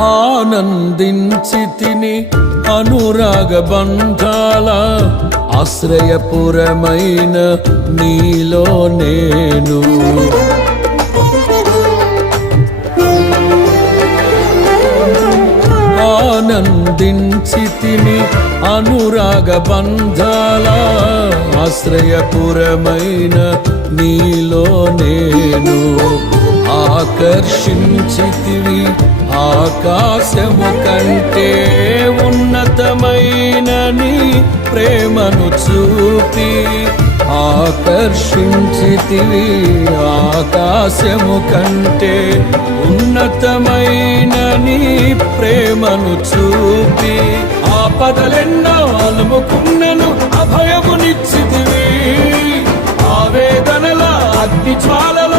ఆనందించితిని అనురాగ బంధాల ఆశ్రయపురమైన నీలో నేను. ఆనందించితిని అనురాగ బంధాల ఆశ్రయపురమైన నీలో నేను. ఆకర్షించితివి ఆకాశము కంటే ఉన్నతమైన నీ ప్రేమను చూపి. ఆకర్షించితివి ఆకాశము కంటే ఉన్నతమైన నీ ప్రేమను చూపి. ఆపదలెన్నో అలుముకున్నను అభయమునిచ్చితివి. ఆవేదనల అగ్ని జ్వాలల